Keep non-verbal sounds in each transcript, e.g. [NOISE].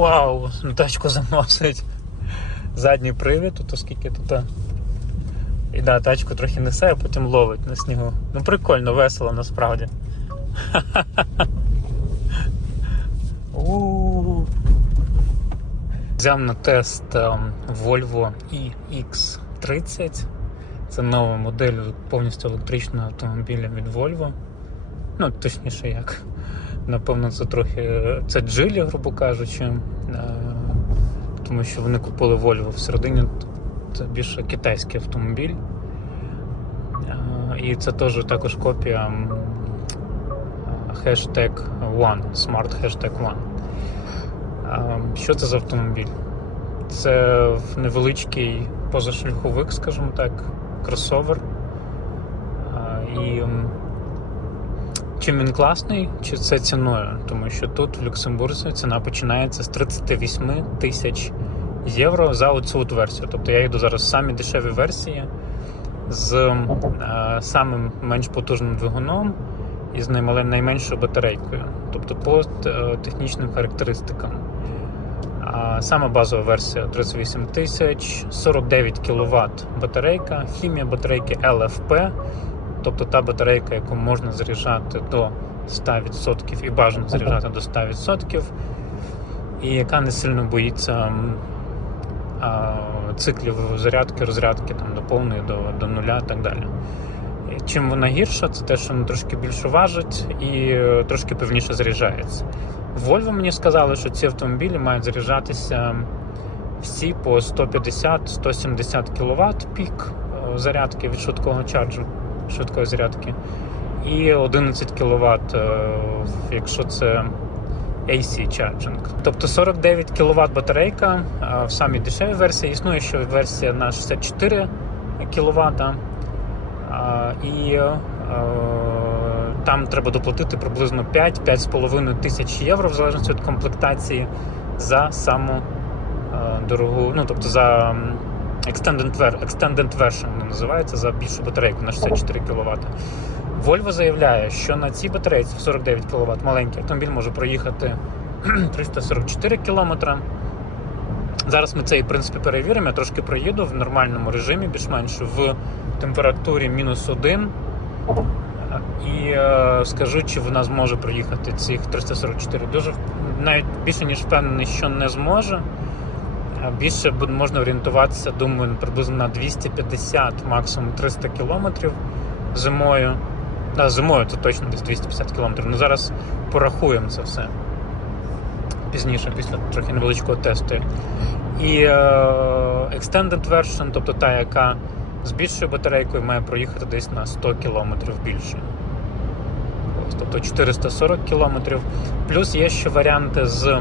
Вау, тачку заносить. Задній привід, тут оскільки тут. І да, тачку трохи несе, а потім ловить на снігу. Ну прикольно, весело насправді. [LAUGHS] Взяв на тест ем, Volvo EX30. Це нова модель повністю електричного автомобіля від Volvo. Ну, точніше як. Напевно, це трохи це джилі, грубо кажучи. Е, Тому що вони купили Volvo всередині. Це більше китайський автомобіль. Е, І це теж також копія hashtag One, Smart Hashtag One. Е, Що це за автомобіль? Це невеличкий позашляховик, скажімо так, кросовер. І чим він класний, чи це ціною? Тому що тут в Люксембурзі ціна починається з 38 тисяч євро за оцю от версію. Тобто я йду зараз в самі дешеві версії з е, самим менш потужним двигуном і з найменшою батарейкою. Тобто по е, технічним характеристикам. А Сама базова версія 38 тисяч, 49 кВт батарейка, хімія батарейки LFP, тобто та батарейка, яку можна заряджати до 100% і бажано заряджати до 100%, і яка не сильно боїться а, циклів зарядки, розрядки там, до повної, до, до нуля і так далі. Чим вона гірша, це те, що вона трошки більше важить і е, трошки певніше заряджається. Volvo мені сказали, що ці автомобілі мають заряджатися всі по 150-170 кВт пік е, зарядки від швидкого чарджу, швидкої зарядки, і 11 кВт, якщо це AC Charging. Тобто 49 кВт батарейка е, в самій дешевій версії. Існує ще версія на 64 кВт. І е, там треба доплатити приблизно 5-5,5 тисяч євро в залежності від комплектації за саму е, дорогу, ну тобто за Extended, Extended Version називається за більшу батарейку на 64 кВт. Volvo заявляє, що на цій батарейці в 49 кВт маленький автомобіль може проїхати [CLEARS THROAT] 344 км. Зараз ми це і в принципі перевіримо. Я трошки проїду в нормальному режимі, більш-менш в температурі мінус 1. І е, скажу, чи вона зможе проїхати цих 344. Дуже навіть більше ніж впевнений, що не зможе. А Більше можна орієнтуватися, думаю, приблизно на 250, максимум 300 кілометрів зимою. Да, зимою це точно десь 250 кілометрів. Ну зараз порахуємо це все пізніше, після трохи невеличкого тесту. І е, Extended Version, тобто та, яка з більшою батарейкою має проїхати десь на 100 км більше. Тобто 440 км. Плюс є ще варіанти з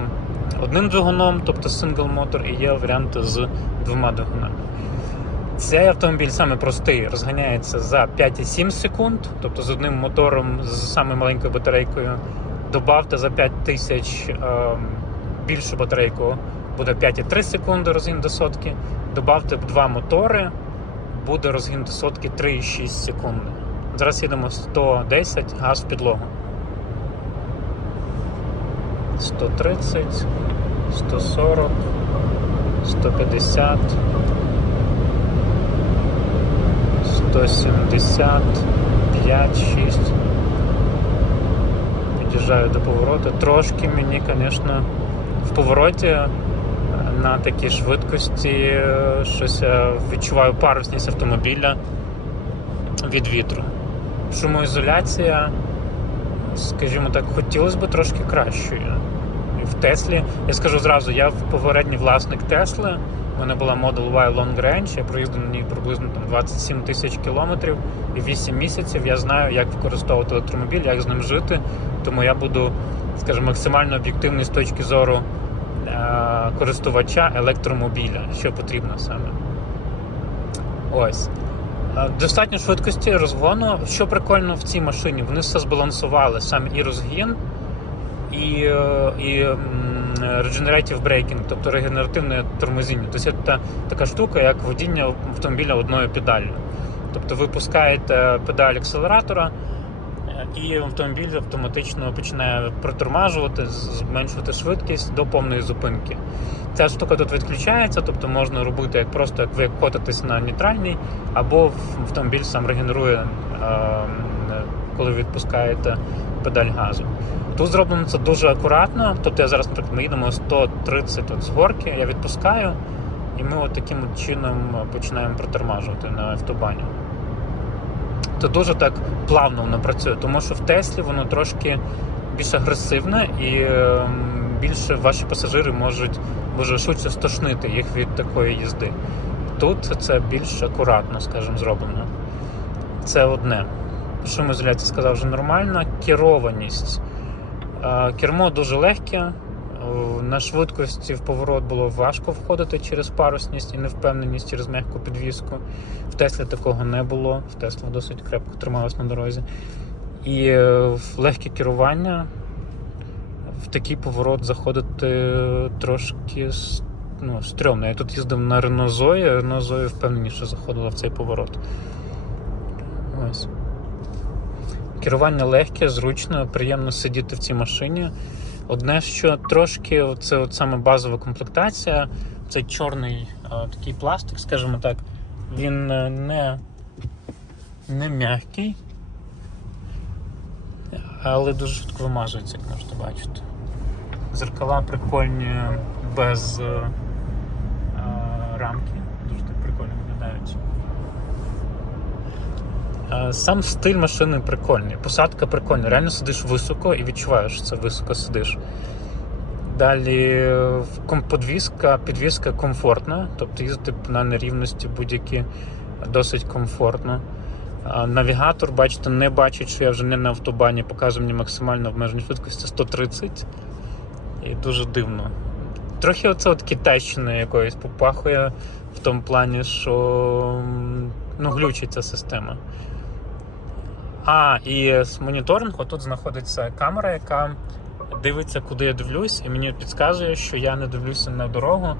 одним двигуном, тобто motor, і є варіанти з двома двигунами. Цей автомобіль саме простий, розганяється за 5,7 секунд, тобто з одним мотором, з самою маленькою батарейкою. Добавте за 5 тисяч ем, більшу батарейку, буде 5,3 секунди розгін до сотки. Добавте два мотори, буде розгін до сотки 3,6 секунди. Зараз їдемо 110, газ в підлогу. 130, 140, 150, 170, 5, 6. Під'їжджаю до повороту. Трошки мені, звісно, в повороті е, на такій швидкості е, щось я відчуваю парусність автомобіля від вітру. Шумоізоляція, скажімо так, хотілося б трошки кращою. І в Теслі, я скажу зразу, я попередній власник Тесли. У мене була Model Y Long Range, я проїздив на ній приблизно там, 27 тисяч кілометрів і 8 місяців. Я знаю, як використовувати електромобіль, як з ним жити. Тому я буду, скажімо, максимально об'єктивний з точки зору е- користувача електромобіля, що потрібно саме. Ось. Е, Достатньо швидкості розгону. Що прикольно в цій машині, вони все збалансували саме і розгін, і, е, і regenerative braking, тобто регенеративне тормозіння. Тобто це та, така штука, як водіння автомобіля одною педаллю. Тобто ви пускаєте педаль акселератора, і автомобіль автоматично починає притормажувати, зменшувати швидкість до повної зупинки. Ця штука тут відключається, тобто можна робити як просто як ви котитесь на нейтральній, або автомобіль сам регенерує, е, коли відпускаєте педаль газу. Тут зроблено це дуже акуратно. Тобто я зараз, наприклад, ми їдемо 130 от з горки, я відпускаю, і ми от таким чином починаємо притормажувати на автобані. То дуже так плавно воно працює, тому що в Теслі воно трошки більш агресивне і ем, більше ваші пасажири можуть може швидше стошнити їх від такої їзди. Тут це більш акуратно, скажімо, зроблено. Це одне. Шумоізоляція сказав вже нормальна. Керованість. Е, Кермо дуже легке. Е, На швидкості в поворот було важко входити через парусність і невпевненість через м'яку підвіску. В Теслі такого не було. В Тесла досить крепко трималась на дорозі. І е, в легке керування в такий поворот заходити трошки ну, стрьомно. Я тут їздив на Renault Zoe, Renault Zoe впевненіше заходила в цей поворот. Ось. Керування легке, зручно, приємно сидіти в цій машині. Одне, що трошки це от саме базова комплектація, цей чорний а, такий пластик, скажімо так, він е, не, не м'який, але дуже швидко вимазується, як можете бачити. Зеркала прикольні без е, е, рамки, дуже так прикольно виглядають. Е, Сам стиль машини прикольний, посадка прикольна. Реально сидиш високо і відчуваєш, що це високо сидиш. Далі е, подвіска, підвіска комфортна, тобто їздити на нерівності будь-які досить комфортно. Навігатор, бачите, не бачить, що я вже не на автобані, показує мені максимально обмежені швидкості 130. І дуже дивно. Трохи оце от китайщини якоїсь попахує в тому плані, що ну, глючить ця система. А, і з моніторингу тут знаходиться камера, яка дивиться, куди я дивлюсь, і мені підказує, що я не дивлюся на дорогу.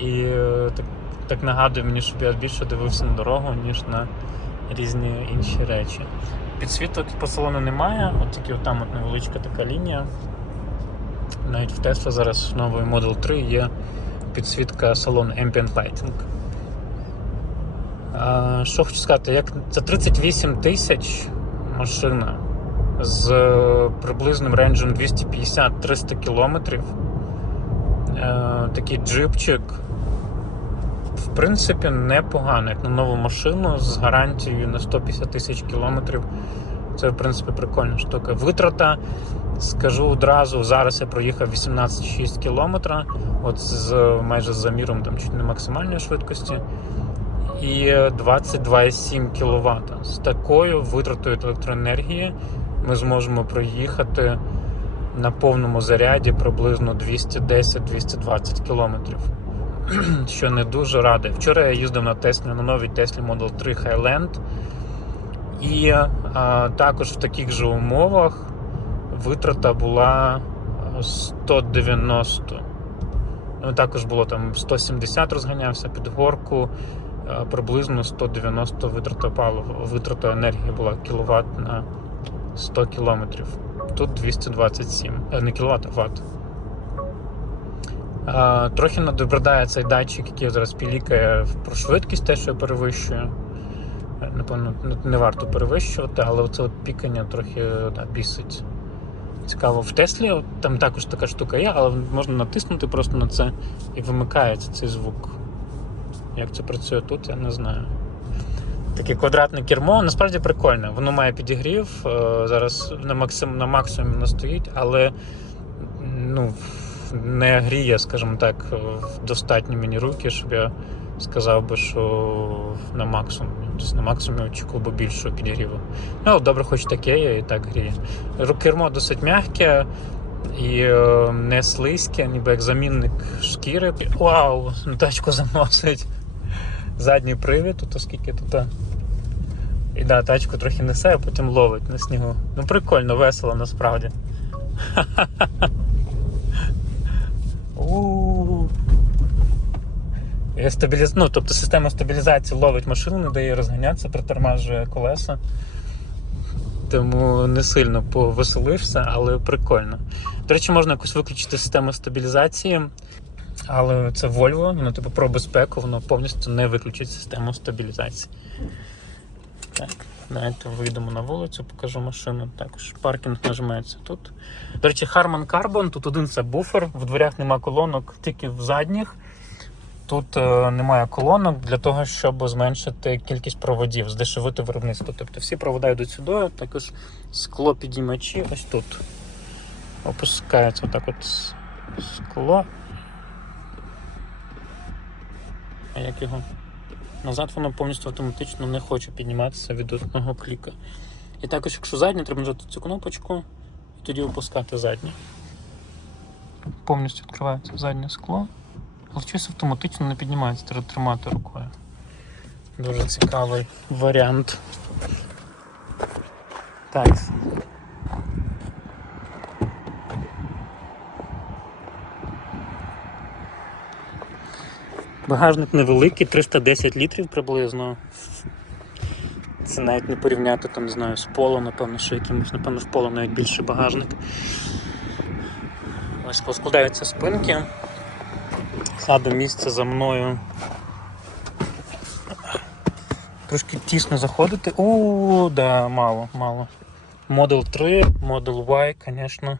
І е, так, так нагадує мені, щоб я більше дивився на дорогу, ніж на різні інші речі. Підсвіток по салону немає, от тільки там от невеличка така лінія. Навіть в Tesla зараз в нової Model 3 є підсвітка салону Ambient Lighting. Що хочу сказати, як це 38 тисяч машина з е, приблизним рейнджем 250-300 кілометрів. Е, такий джипчик. В принципі, непогано, як на нову машину з гарантією на 150 тисяч кілометрів. Це, в принципі, прикольна штука. Витрата, скажу одразу, зараз я проїхав 18,6 кілометра, от з майже з заміром там чуть не максимальної швидкості. І 22,7 кВт. З такою витратою електроенергії ми зможемо проїхати на повному заряді приблизно 210-220 кілометрів. [CLEARS THROAT] Що не дуже радий. Вчора я їздив на Теслі на новій Теслі Model 3 Highland. І а, також в таких же умовах витрата була 190. Ну, також було там 170 розганявся під горку, приблизно 190 витрата палива, витрата енергії була кіловат на 100 кілометрів. Тут 227, е, не кіловат, а ватт. А, Трохи надобридає цей датчик, який зараз пілікає про швидкість, те, що я перевищую. Е, Напевно, не- варто перевищувати, але от пікання трохи да, бісить. Цікаво, в Теслі там також така штука є, але можна натиснути просто на це і вимикається цей звук. Як це працює тут, я не знаю. Таке квадратне кермо, насправді прикольне. Воно має підігрів, е, зараз на, максим, на максимумі воно стоїть, але ну, не гріє, скажімо так, в достатньо мені руки, щоб я сказав би, що на максимумі. Тобто на максимумі очікував би більшого підігріву. Ну, добре, хоч таке є і так гріє. Кермо досить м'яке і е, не слизьке, ніби як замінник шкіри. Вау! Тачку заносить. Задній привід, тут оскільки тут. І да, тачку трохи несе, а потім ловить на снігу. Ну прикольно, весело насправді. [LAUGHS] У-у-у. Стабіліз... ну, тобто система стабілізації ловить машину, не дає розганятися, притормажує колеса. тому не сильно повеселишся, але прикольно. До речі, можна якось виключити систему стабілізації, але це Volvo, ну, типу, про безпеку, воно повністю не виключить систему стабілізації. Так, давайте вийдемо на вулицю, покажу машину. Також паркінг нажимається тут. До речі, Harman Kardon, тут один це буфер, в дверях нема колонок, тільки в задніх. Тут е, немає колонок для того, щоб зменшити кількість проводів, здешевити виробництво. Тобто всі провода йдуть сюди, також скло підіймачі ось тут. Опускається отак от скло. А як його? Назад воно повністю автоматично не хоче підніматися від одного кліка. І також, якщо заднє, треба нажати цю кнопочку і тоді опускати заднє. Повністю відкривається заднє скло. Але щось автоматично не піднімається, треба тримати рукою. Дуже цікавий варіант. Так. Багажник невеликий, 310 літрів приблизно. Це навіть не порівняти там, не знаю, з поло, напевно, що якимось, напевно, в поло навіть більший багажник. Ось поскладаються спинки. Ззаду місце за мною. Трошки тісно заходити. У, да, мало, мало. Model 3, Model Y, звісно.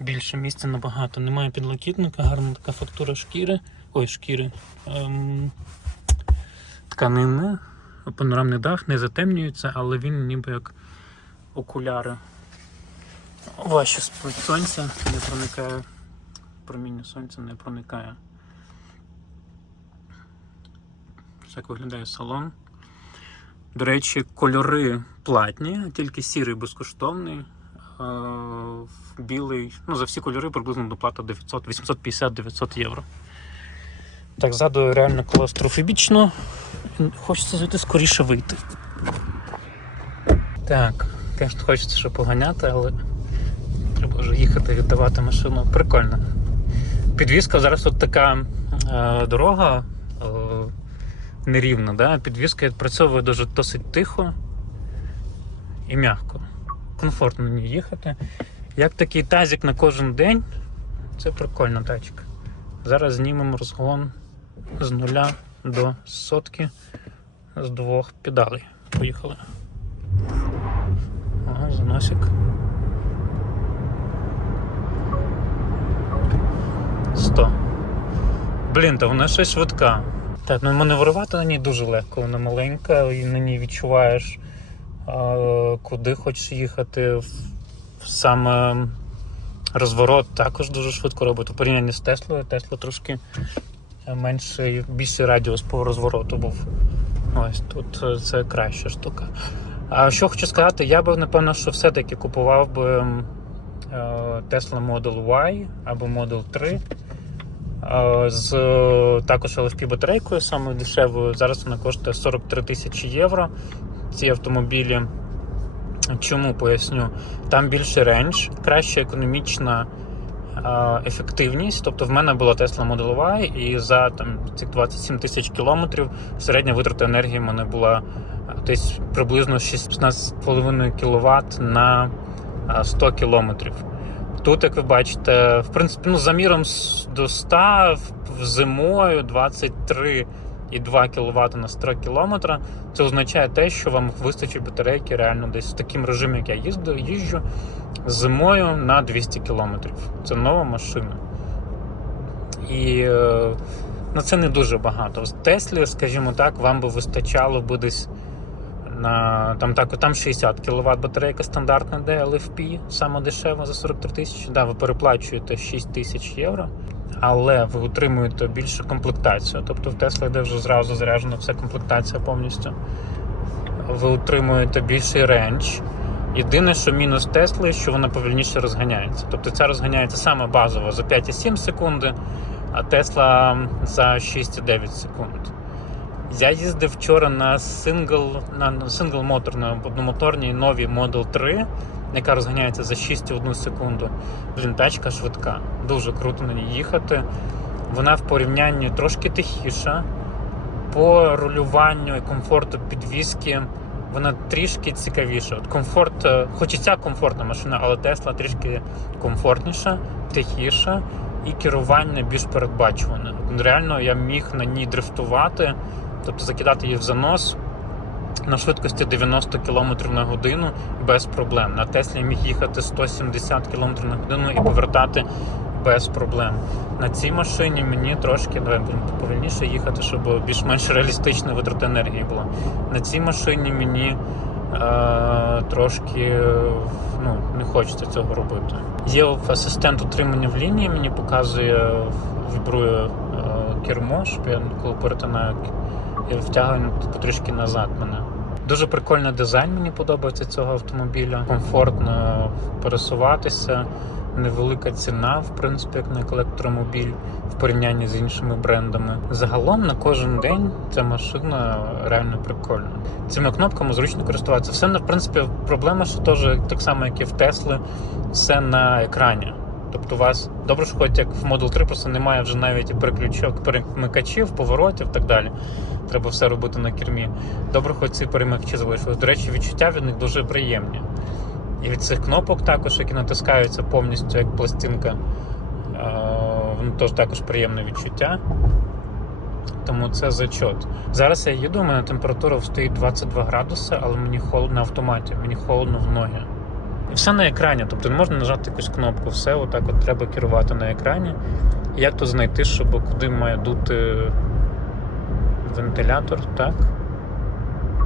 Більше місця набагато. Немає підлокітника, гарна така фактура шкіри. Ой, шкіри. Ем, тканини. Панорамний дах не затемнюється, але він ніби як окуляри. Важче з сонця не проникає. Проміння сонця не проникає. Ось Так виглядає салон. До речі, кольори платні, тільки сірий безкоштовний. е, Білий. Ну, за всі кольори приблизно доплата 900, 850-900 євро. Так, ззаду реально клаустрофобічно. Хочеться звідти скоріше вийти. Так, звісно, хочеться ще поганяти, але треба вже їхати віддавати машину. Прикольно. Підвізка зараз тут така е, дорога е, нерівна, да? підвізка відпрацьовує дуже досить тихо і м'яко. Комфортно ній їхати. Як такий тазик на кожен день, це прикольна тачка. Зараз знімемо розгон з нуля до сотки з двох педалей. Поїхали. Ага, заносик. 100. Блін, та вона щось швидка. Так, ну маневрувати на ній дуже легко, вона маленька, і на ній відчуваєш, куди хочеш їхати. Саме розворот також дуже швидко робить. У порівнянні з Теслою. Тесла трошки менший, більший радіус по розвороту був. Ось тут е, це краща штука. А що хочу сказати, я би напевно, що все-таки купував би е, Tesla Model Y або Model 3 е, з також LFP батарейкою, самою дешевою. Зараз вона коштує 43 тисячі євро. Ці автомобілі. Чому поясню? Там більше рендж, краща економічна Е, ефективність. Тобто в мене була Tesla Model Y, і за там цих 27 тисяч кілометрів середня витрата енергії в мене була е, десь приблизно 16,5 кВт на е, 100 кілометрів. Тут, як ви бачите, в принципі, ну, за міром до 100, зимою 23 і 2 кВт на 100 км, це означає те, що вам вистачить батарейки реально десь в таким режимі, як я їзду, їжджу зимою на 200 км. Це нова машина. І е, на це не дуже багато. В Теслі, скажімо так, вам би вистачало би десь на там так, там 60 кВт батарейка стандартна, де LFP, саме дешева за 43 тисячі. Да, ви переплачуєте 6 тисяч євро але ви отримуєте більшу комплектацію. Тобто в Tesla йде вже зразу заряджена вся комплектація повністю. Ви отримуєте більший рендж. Єдине, що мінус Тесли, що вона повільніше розганяється. Тобто ця розганяється саме базово за 5,7 секунди, а Тесла за 6,9 секунд. Я їздив вчора на сингл, на сингл мотор на одномоторній новій Model 3, яка розганяється за 6,1 секунду. Блін, тачка швидка. Дуже круто на ній їхати. Вона в порівнянні трошки тихіша. По рулюванню і комфорту підвізки вона трішки цікавіша. От комфорт, е, хоч і ця комфортна машина, але Тесла трішки комфортніша, тихіша і керування більш передбачуване. Реально я міг на ній дрифтувати, тобто закидати її в занос на швидкості 90 км на годину без проблем. На Теслі міг їхати 170 км на годину і повертати без проблем. На цій машині мені трошки давай будемо повільніше їхати, щоб більш-менш реалістична витрата енергії була. На цій машині мені е, трошки ну, не хочеться цього робити. Є асистент утримання в лінії, мені показує, вібрує е, кермо, щоб я коли перетинаю і втягує потрішки назад мене. Дуже прикольний дизайн, мені подобається цього автомобіля. Комфортно пересуватися, невелика ціна, в принципі, як на електромобіль в порівнянні з іншими брендами. Загалом на кожен день ця машина реально прикольна. Цими кнопками зручно користуватися. Все в принципі проблема, що теж так само, як і в Тесли, все на екрані. Тобто у вас добре, що хоч як в Model 3 просто немає вже навіть переключок, перемикачів, поворотів і так далі. Треба все робити на кермі. Добре, хоч ці перемикачі залишились. До речі, відчуття від них дуже приємні. І від цих кнопок також, які натискаються повністю як пластинка, воно теж також приємне відчуття. Тому це зачот. Зараз я їду, у мене температура стоїть 22 градуси, але мені холодно на автоматі, мені холодно в ноги. Все на екрані, тобто не можна нажати якусь кнопку, все отак от треба керувати на екрані. Як то знайти, щоб куди має дути вентилятор, так?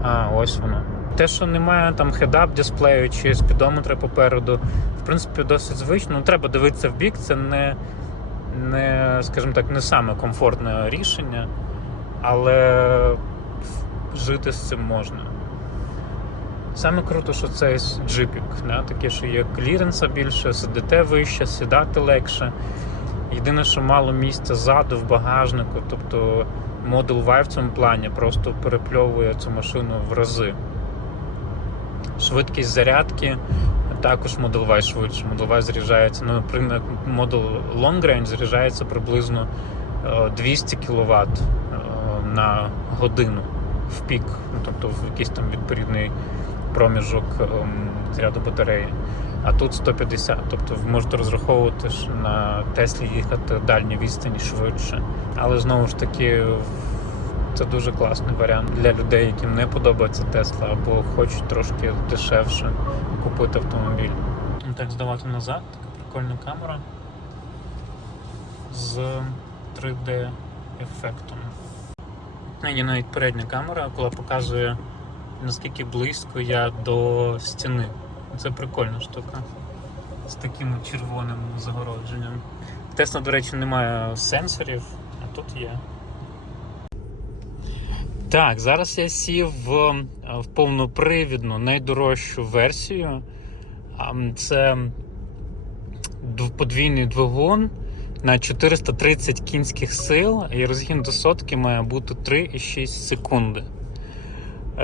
А, ось воно. Те, що немає там хедап дисплею чи спідометра попереду, в принципі, досить звично. Ну, треба дивитися в бік, це не, не скажімо так, не саме комфортне рішення, але жити з цим можна. Саме круто, що це джипік, да? таке, що є кліренса більше, сидите вище, сідати легше. Єдине, що мало місця ззаду в багажнику, тобто Model Y в цьому плані просто перепльовує цю машину в рази. Швидкість зарядки також Model Y швидше. Model Y заряджається, ну, наприклад, Model Long Range заряджається приблизно 200 кВт на годину в пік, ну, тобто в якийсь там відповідний проміжок ем, заряду батареї. А тут 150, тобто ви можете розраховувати що на Теслі їхати дальні відстані швидше. Але знову ж таки, це дуже класний варіант для людей, яким не подобається Тесла або хочуть трошки дешевше купити автомобіль. Так, здавати назад, така прикольна камера з 3D-ефектом. Є навіть передня камера, коли показує наскільки близько я до стіни. Це прикольна штука. З таким червоним загородженням. Тесла, до речі, немає сенсорів, а тут є. Так, зараз я сів в, в повнопривідну найдорожчу версію. Це подвійний двигун на 430 кінських сил, і розгін до сотки має бути 3,6 секунди.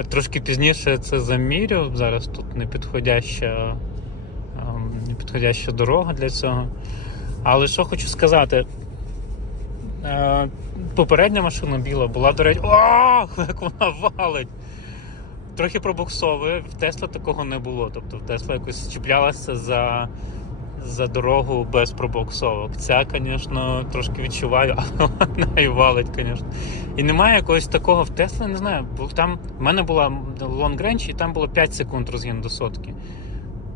Трошки пізніше це замірю. Зараз тут непідходяща, непідходяща дорога для цього. Але що хочу сказати, попередня машина біла була, до речі, ох, як вона валить! Трохи пробуксовує, в Тесла такого не було. Тобто в Тесла якось чіплялася за за дорогу без пробуксовок. Ця, звісно, трошки відчуваю, [LAUGHS] але вона і валить, звісно. І немає якогось такого в Тесла, не знаю. Там в мене була Range і там було 5 секунд розгін до сотки.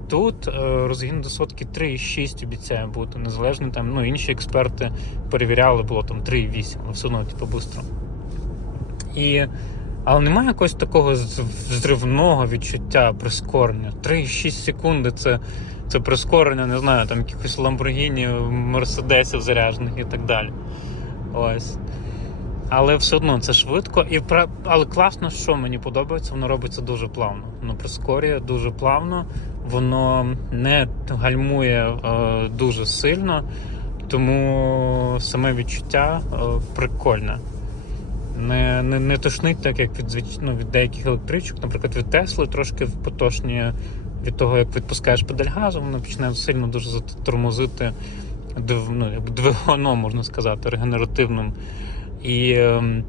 Тут е, розгін до сотки 3,6 обіцяє бути незалежно. Там, ну, інші експерти перевіряли, було там 3,8, але все одно, типу, швидко. І але немає якогось такого взривного відчуття прискорення. 3,6 секунди це це прискорення, не знаю, там якихось Ламборгіні, Мерседесів заряджених і так далі. Ось. Але все одно це швидко. І Але класно, що мені подобається, воно робиться дуже плавно. Воно прискорює дуже плавно, воно не гальмує е, дуже сильно, тому саме відчуття е, прикольне. Не не, не тошнить, так як від ну, від деяких електричок, наприклад, від Тесли трошки в потошнює від того, як відпускаєш педаль газу, воно починає сильно дуже затормозити ну, двигуном, можна сказати, регенеративним. І ем,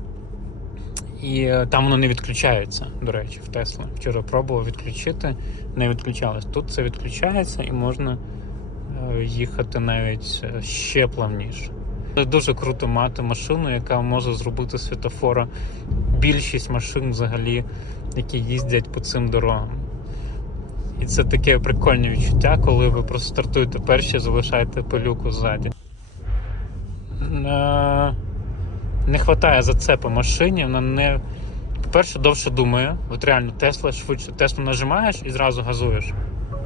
І е, там воно не відключається, до речі, в Тесла. Вчора пробував відключити, не відключалось. Тут це відключається і можна е, їхати навіть е, ще плавніше. Дуже круто мати машину, яка може зробити світофора більшість машин взагалі, які їздять по цим дорогам. І це таке прикольне відчуття, коли ви просто стартуєте перші, залишаєте пилюку ззаді. Е, Не вистачає зацепу машині, вона не. По-перше, довше думає. От реально Тесла швидше. Теслу нажимаєш і зразу газуєш.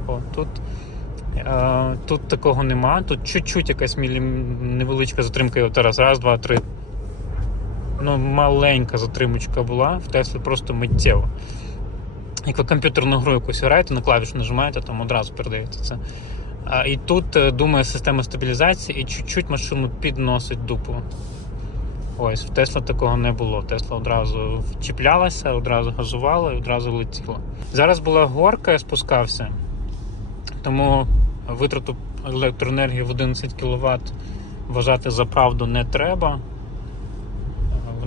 О, тут, е, тут такого нема. Тут чуть-чуть якась мілі... невеличка затримка. От раз, раз, два, три. Ну, маленька затримочка була, в Теслі просто миттєво. Як ви комп'ютерну гру якусь граєте, на клавішу нажимаєте, там одразу передається це. А, і тут е, думає система стабілізації і чуть-чуть машину підносить дупу. Ось, в Тесла такого не було. Тесла одразу вчіплялася, одразу газувала і одразу летіла. Зараз була горка, я спускався, тому витрату електроенергії в 11 кВт вважати за правду не треба.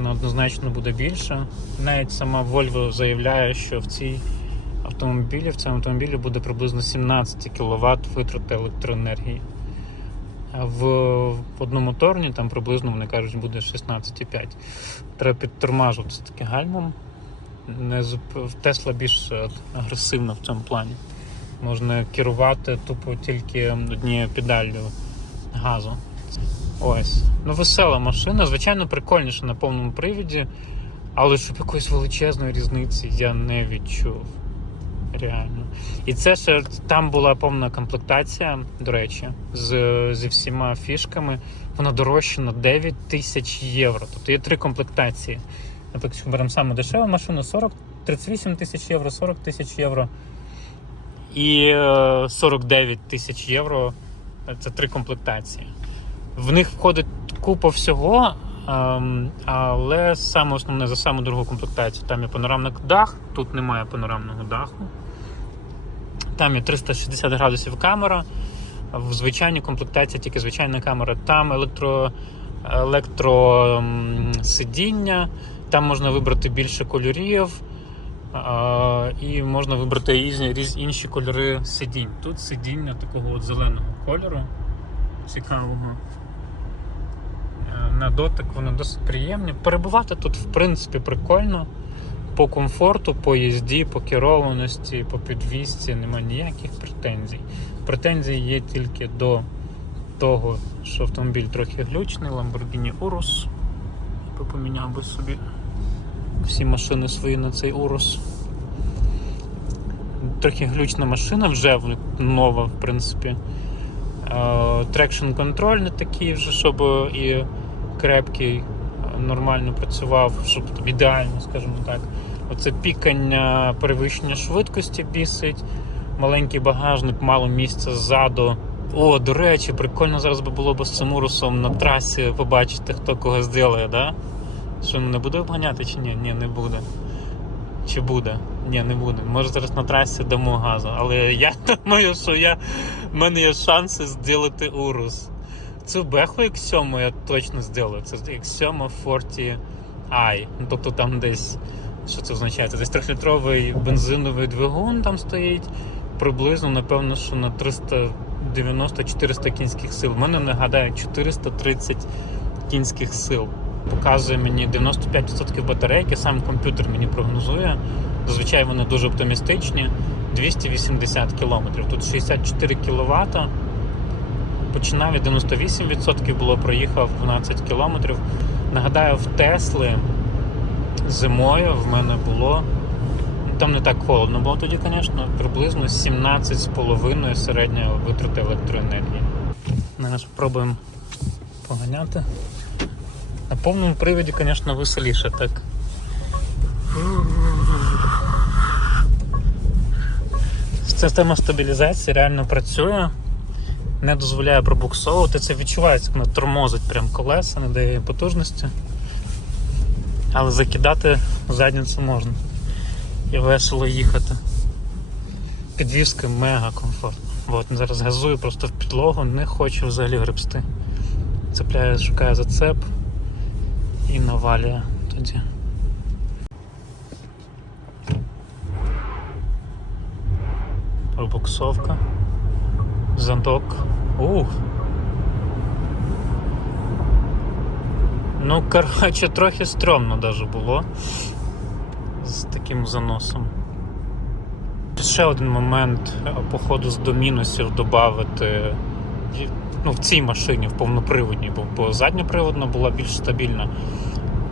Вона однозначно буде більша. Навіть сама Volvo заявляє, що в цій автомобілі, в цьому автомобілі буде приблизно 17 кВт витрати електроенергії. А в, в одномоторні там приблизно, вони кажуть, буде 16,5. Треба підтормажувати таки гальмом. Не Тесла більш е, агресивна в цьому плані. Можна керувати тупо тільки однією педаллю газу. Ось. Ну, весела машина, звичайно, прикольніша на повному привіді, але щоб якоїсь величезної різниці я не відчув. Реально. І це ще там була повна комплектація, до речі, з, зі всіма фішками. Вона дорожча на 9 тисяч євро. Тобто є три комплектації. Наприклад, якщо беремо саму дешеву машину 40, 38 тисяч євро, 40 тисяч євро і е, 49 тисяч євро. Це три комплектації. В них входить купа всього, ем, але саме основне за саму дорогу комплектацію. Там є панорамний дах, тут немає панорамного даху. Там є 360 градусів камера. В звичайній комплектації тільки звичайна камера. Там електро, електро ем, там можна вибрати більше кольорів. е, І можна вибрати різні, різ- інші кольори сидінь. Тут сидіння такого от зеленого кольору, цікавого. Е, На дотик вони досить приємні. Перебувати тут, в принципі, прикольно. По комфорту, по їзді, по керованості, по підвісці немає ніяких претензій. Претензії є тільки до того, що автомобіль трохи глючний, Lamborghini Urus. Поміняв би собі всі машини свої на цей Urus. Трохи глючна машина, вже нова, в принципі. Трекшн контроль не такий вже, щоб і крепкий, нормально працював, щоб ідеально, скажімо так. Оце пікання перевищення швидкості бісить, маленький багажник, мало місця ззаду. О, до речі, прикольно зараз би було б з цим урусом на трасі побачити, хто кого зробить, да? Що не буде обганяти чи ні? Ні, не буде. Чи буде? Ні, не буде. Може зараз на трасі дамо газу. Але я [LAUGHS] думаю, що я... в мене є шанси зробити урус. Цю беху X7 я точно зроблю. Це X7 40 i. Ну, тобто там десь, що це означає? Це десь трьохлітровий бензиновий двигун там стоїть. Приблизно, напевно, що на 390-400 кінських сил. У мене нагадаю 430 кінських сил. Показує мені 95% батарейки, сам комп'ютер мені прогнозує. Зазвичай вони дуже оптимістичні. 280 км. Тут 64 кВт. Починав від 98% було, проїхав 12 км. Нагадаю, в Тесли зимою в мене було. ну, Там не так холодно було тоді, звісно, приблизно 17,5 середня витрати електроенергії. Зараз спробуємо поганяти. На повному приводі, звісно, веселіше так. Система стабілізації реально працює, не дозволяє пробуксовувати, це відчувається, вона тормозить прям колеса, не дає потужності. Але закидати задницю можна і весело їхати. Підвізки мега комфортно. От, Зараз газую просто в підлогу, не хочу взагалі гребсти. Цепляє, шукає зацеп і навалює тоді. Пробуксовка. Задок. Ух. Ну, коротше, трохи стрьомно даже було з таким заносом. Ще один момент, е, походу, з до мінусів додати ну, в цій машині, в повноприводній, бо, задньоприводна була більш стабільна.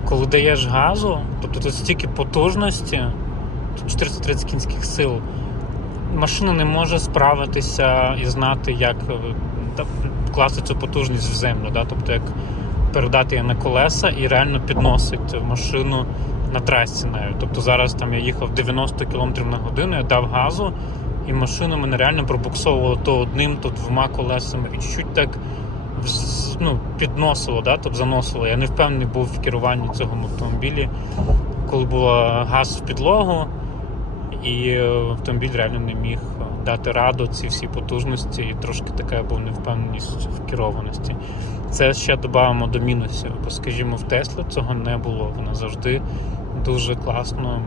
Коли даєш газу, тобто тут стільки потужності, тут 430 кінських сил, машина не може справитися і знати, як е, та- класти цю потужність в землю. Да? Тобто, як передати її на колеса і реально підносить машину на трасі навіть. Тобто зараз там я їхав 90 км на годину, я дав газу, і машину мене реально пробуксовувало то одним, то двома колесами, і чуть-чуть так ну, підносило, да? тобто заносило. Я не впевнений був в керуванні цього автомобілі, коли був газ в підлогу, і е, автомобіль реально не міг дати раду ці всі потужності, і трошки така була невпевненість в керованості. Це ще додамо до мінусів, бо, скажімо, в Теслі цього не було. Вона завжди дуже класно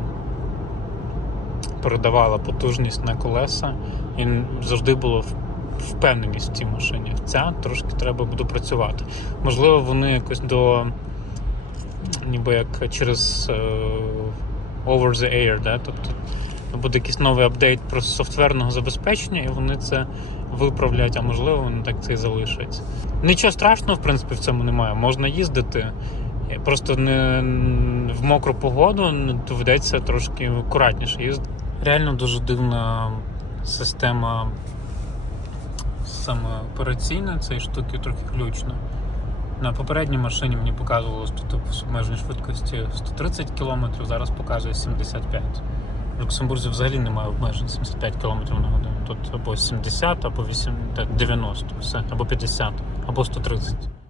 передавала потужність на колеса, і завжди було впевненість в цій машині. Ця трошки треба буде працювати. Можливо, вони якось до ніби як через е, over the air, да? тобто буде якийсь новий апдейт про софтверного забезпечення, і вони це виправлять, а можливо, вони так це і залишать. Нічого страшного, в принципі, в цьому немає. Можна їздити. Просто не в мокру погоду доведеться трошки акуратніше їздити. Реально дуже дивна система саме операційна цієї штуки трохи глючно. На попередній машині мені показувало, що тут в обмеженій швидкості 130 км, зараз показує 75. В Люксембурзі взагалі немає обмежень 75 км на годину. Тут або 70, або 80, 90, все, або 50, або 130.